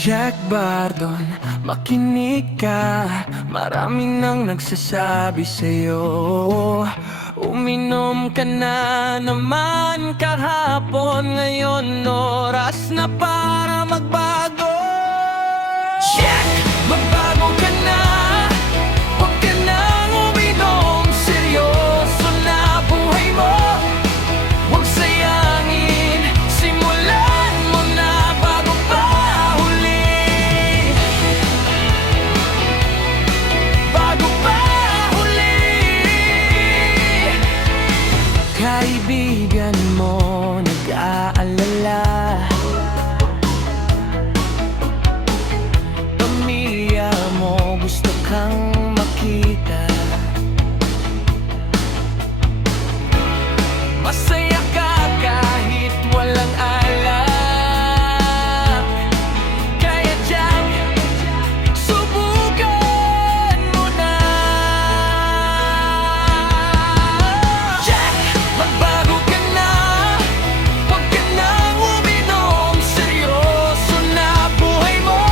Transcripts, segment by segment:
Jack Bardon, makinig ka. Marami nang nagsasabi sa'yo. Uminom ka na naman kahapon. Ngayon oras na para magbago. Jack, magbago ka na. Huwag ka nang uminom. Seryoso na buhay mo. Huwag sayangin. Simulan mo na bago pa huli. Bago pa huli. Kaibigan mo nag-aalala. Pamilya mo gusto kang makita. Masaya ka kahit walang alak. Kaya Jack, subukan mo na. Jack, magbago ka na. Huwag ka nang uminom. Seryoso na buhay mo.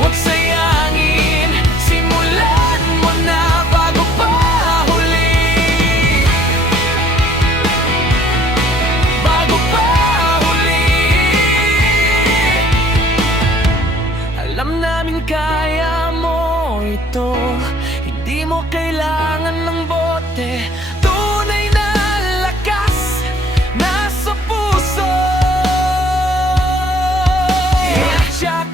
Huwag sayangin. Simulan mo na bago pa huli. Bago pa huli. Alam namin kaya mo ito. Hindi mo kailangan ng bote. Tunay na lakas nasa puso. Jack,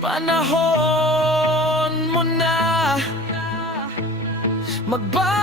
panahon mo na magbago.